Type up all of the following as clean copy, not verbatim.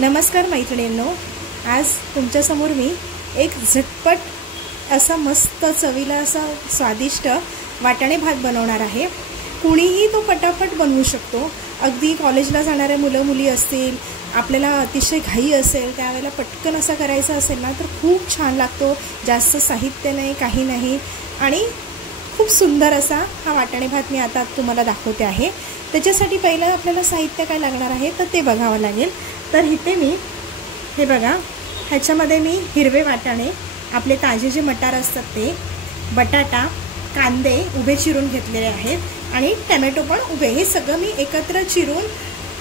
नमस्कार मैत्रिणींनो, आज तुमच्यासमोर मी एक झटपट असा मस्त चवीला असा स्वादिष्ट वाटाणे भात बनवणार आहे। कुणीही तो पटापट बनवू शकतो। अगदी कॉलेजला जाणारे मुलं मुली असतील, आपल्याला अतिशय घाई असेल, त्यावेळेला पटकन असा करायचा असेल ना तर खूप छान लागतो। जास्त साहित्य नाही, काही नाही आणि खूप सुंदर असा हा वाटाणे भात मी आता तुम्हाला दाखवते आहे। त्याच्यासाठी पहिलं आपल्याला साहित्य काय लागणार आहे तर ते बघावं लागेल। तर इथे मी हे बघा, ह्याच्यामध्ये मी हिरवे वाटाणे, आपले ताजे जे मटार असतात ते, बटाटा, कांदे उभे चिरून घेतलेले आहेत आणि टोमॅटो पण उभे, हे सगळं मी एकत्र चिरून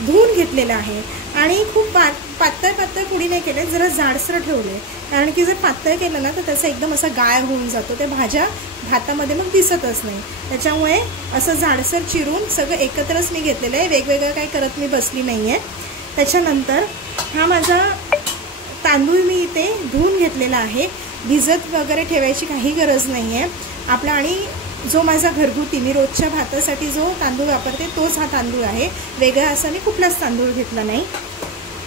धुवून घेतलेलं आहे। आणि खूप पातळ कुडी नाही केले, जरा जाडसर ठेवले, कारण की जर पातळ केलं ना तर त्याचा एकदम असा गाळ होऊन जातो, ते भाज्या भातामध्ये मग दिसतच नाही। त्याच्यामुळे असं जाडसर चिरून सगळं एकत्रच मी घेतलेलं आहे, वेगवेगळं काय करत मी बसली नाही आहे। त्याच्यानंतर हा माझा तांदूळ मी इथे धुवून घेतलेला आहे, भिजत वगैरे ठेवायची काही गरज नाही आहे आपला। आणि जो माझा घरगुती मी रोजच्या भातासाठी जो तांदूळ वापरते तोच हा तांदूळ आहे, वेगळा असा मी कुठलाच तांदूळ घेतला नाही।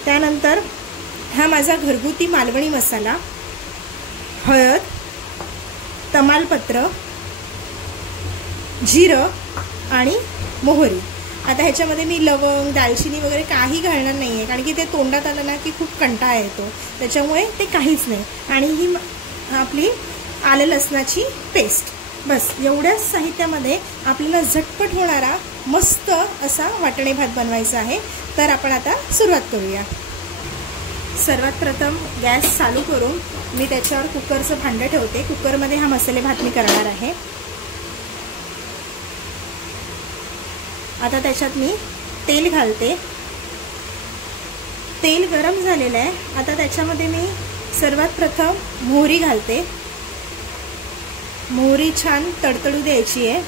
त्यानंतर हा माझा घरगुती मालवणी मसाला, हळद, तमालपत्र, जिरं आणि मोहरी। आता ह्याच्यामध्ये मी लवंग, दालचिनी वगैरे काही घालणार नाही आहे, कारण की ते तोंडात आलं ना की खूप कंटाळा येतो, त्याच्यामुळे ते काहीच नाही। आणि ही आपली आलं लसणाची पेस्ट, बस एवढ्याच साहित्यामध्ये आपल्याला झटपट होणारा मस्त असा वाटाणे भात बनवायचा आहे। तर आपण आता सुरुवात करूया। सर्वात प्रथम गॅस चालू करून मी त्याच्यावर कुकरचं भांडं ठेवते। कुकरमध्ये हा मसाले भात मी करणार आहे। आता त्याच्यात मी तेल घालते। तेल गरम झालेलं आहे, आता त्याच्यामध्ये मी सर्वात प्रथम मोहरी घालते। मोहरी छान तडतडू द्यायची आहे।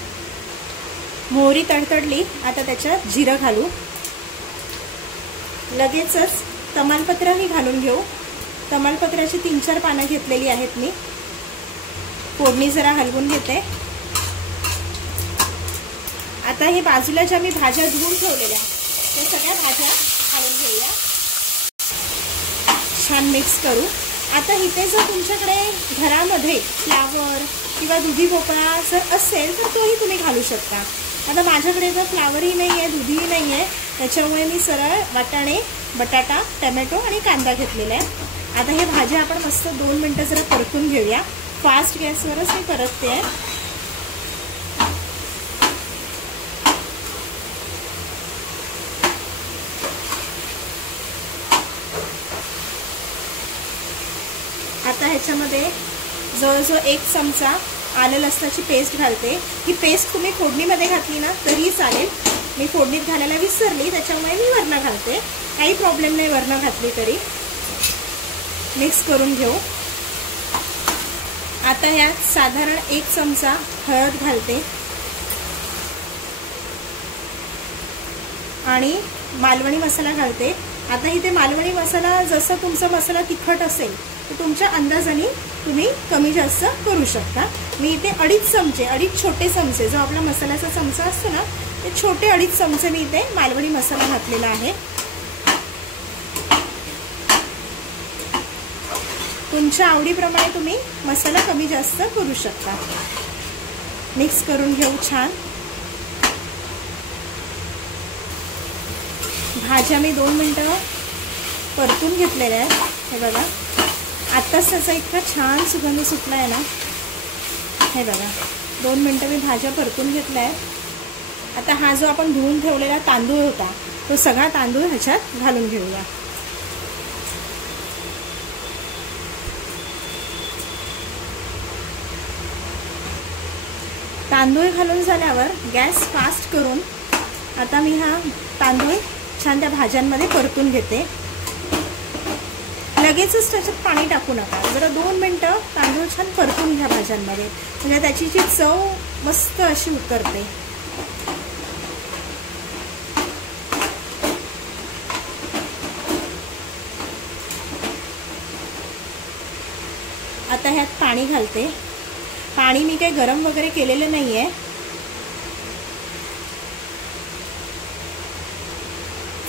मोहरी तडतडली, आता त्याच्यात जिरं घालू। लगेचच तमालपत्रही घालून घेऊ। तमालपत्राची 3-4 पानं घेतलेली आहेत मी। फोडणी जरा हलवून घेते। आता हे बाजूला ज्या मी भाज्या धुवून ठेवलेल्या त्या सगळ्या भाज्या घालून घेऊया, छान मिक्स करू। आता इथे जर तुमच्याकडे घरामध्ये फ्लावर किंवा दुधी भोपळा जर असेल तर तोही तुम्ही घालू शकता। आता माझ्याकडे जर फ्लावरही नाही आहे, दुधीही नाही आहे, त्याच्यामुळे मी सरळ वाटाणे, बटाटा, टोमॅटो आणि कांदा घेतलेला आहे। आता हे भाज्या आपण मस्त 2 मिनिटं जरा परतून घेऊया। फास्ट गॅसवरच मी परतते आहे। आता ह्याच्यामध्ये जवळजवळ 1 चमचा आलं लसणाची पेस्ट घालते। ही पेस्ट तुम्ही फोडणीमध्ये घातली ना तरी चालेल, मी फोडणीत घालायला विसरली त्याच्यामुळे मी वरनं घालते, काही प्रॉब्लेम नाही वरनं घातली तरी। मिक्स करून घेऊ। आता यात साधारण 1 चमचा हळद घालते आणि मालवणी मसाला घालते। आता इथे मालवणी मसाला जसा तुमचा मसाला तिखट असेल तर तुमच्या अंदाजाने तुम्ही कमी जास्त करू शकता। मी इथे 2.5 छोटे चमचे, जो आपला मसाल्याचा चमचा असतो ना ते छोटे 2.5 चमचे मी इथे मालवणी मसाला घातलेला आहे। तुमच्या आवडीप्रमाणे तुम्ही मसाला कमी जास्त करू शकता। मिक्स करून घेऊ छान। भाज्या मी 2 मिनिटं परतून घेतलेल्या आहेत। हे बघा, आत्ताच त्याचा इतका छान सुगंध सुटला आहे ना। हे बघा, 2 मिनिटं मी भाज्या परतून घेतल्या आहेत। आता हा जो आपण धुवून ठेवलेला तांदूळ होता तो सगळा तांदूळ ह्याच्यात घालून घेऊया। तांदूळ घालून झाल्यावर गॅस फास्ट करून आता मी हा तांदूळ छान त्या भाज्यांमध्ये परतून घेते। लगेचच त्याच्यात पाणी टाकू नका, जरा 2 मिनिटं तांदूळ छान परतून घ्या भाज्यांमध्ये, म्हणजे त्याची जी चव मस्त अशी उतरते। आता ह्यात पाणी घालते। पाणी मी काही गरम वगैरे केलेलं नाही आहे।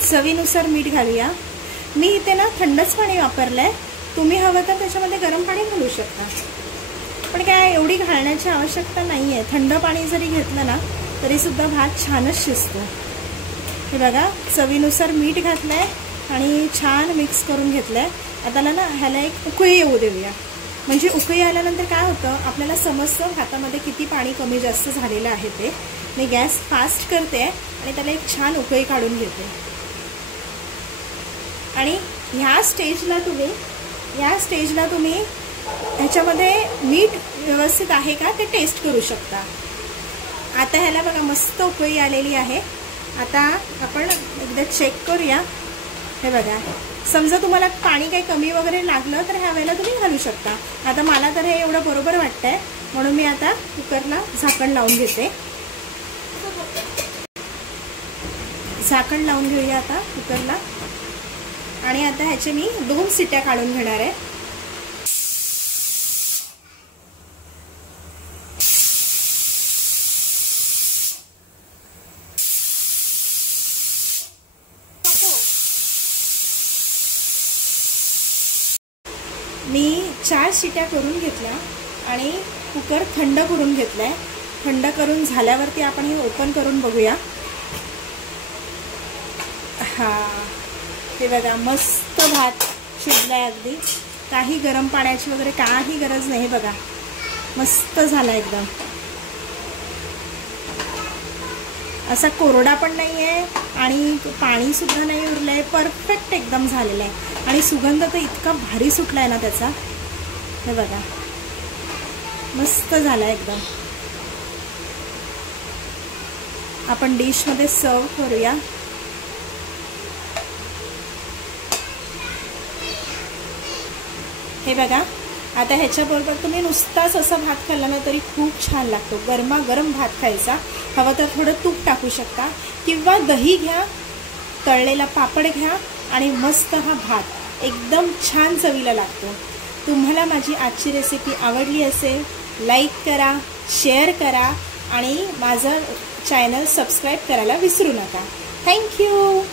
चवीनुसार मीठ घालूया। मी इथे ना थंडच पाणी वापरलंय, तुम्ही हवं तर त्याच्यामध्ये गरम पाणी घालू शकता, पण काय एवढी घालण्याची आवश्यकता नाही आहे. थंड पाणी जरी घेतलं ना तरी सुद्धा भात छानच शिजतो. हे बघा, चवीनुसार मीठ घातलंय आणि छान मिक्स करून घेतलंय. आता ना ह्याला एक उकळी येऊ देऊया. म्हणजे उकळी आल्यानंतर काय होतं, आपल्याला समजतं भातामध्ये किती पाणी कमी जास्त झालेलं आहे ते. मी गॅस फास्ट करते आणि त्याला एक छान उकळी काढून घेते. आणि ह्या स्टेजला तुम्ही ह्याच्यामध्ये मीठ व्यवस्थित आहे का ते टेस्ट करू शकता. आता ह्याला बघा मस्त उकळी आलेली आहे. आता आपण एकदा चेक करूया. हे बघा, समजा तुम्हाला पाणी काही कमी वगैरे लागलं तर ह्या वेळेला तुम्ही घालू शकता. आता मला तर हे एवढं बरोबर वाटतंय म्हणून मी आता कुकरला झाकण लावून घेते. झाकण लावून घेऊया आता कुकरला. आणि आता ह्याचे मी 2 शिट्या काढून घेणार आहे. मी 4 शिट्या करून घेतल्या आणि कुकर थंड करून घेतलाय. थंड करून झाल्यावरती आपण हे ओपन करून बघूया. हा, हे बघा मस्त भात शिजलाय. अगदी काही गरम पाण्याची वगैरे काही गरज नाही. बघा मस्त झाला एकदम. असा कोरडा पण नाही आहे आणि पाणी सुद्धा नाही उरलंय. परफेक्ट एकदम झालेला आहे. आणि सुगंध तर इतका भारी सुटलाय ना त्याचा. हे बघा मस्त झाला एकदम. आपण डिशमध्ये सर्व करूया. हे बघा, आता ह्याच्याबरोबर तुम्ही नुसताच असा भात खाल्ला ना तरी खूप छान लागतो. गरमागरम भात खायचा. हवं तर थोडं तूप टाकू शकता किंवा दही घ्या, तळलेला पापड घ्या आणि मस्त हा भात एकदम छान चवीला लागतो. तुम्हाला माझी आजची रेसिपी आवडली असेल, लाईक करा, शेअर करा आणि माझं चॅनल सबस्क्राईब करायला विसरू नका. थँक्यू.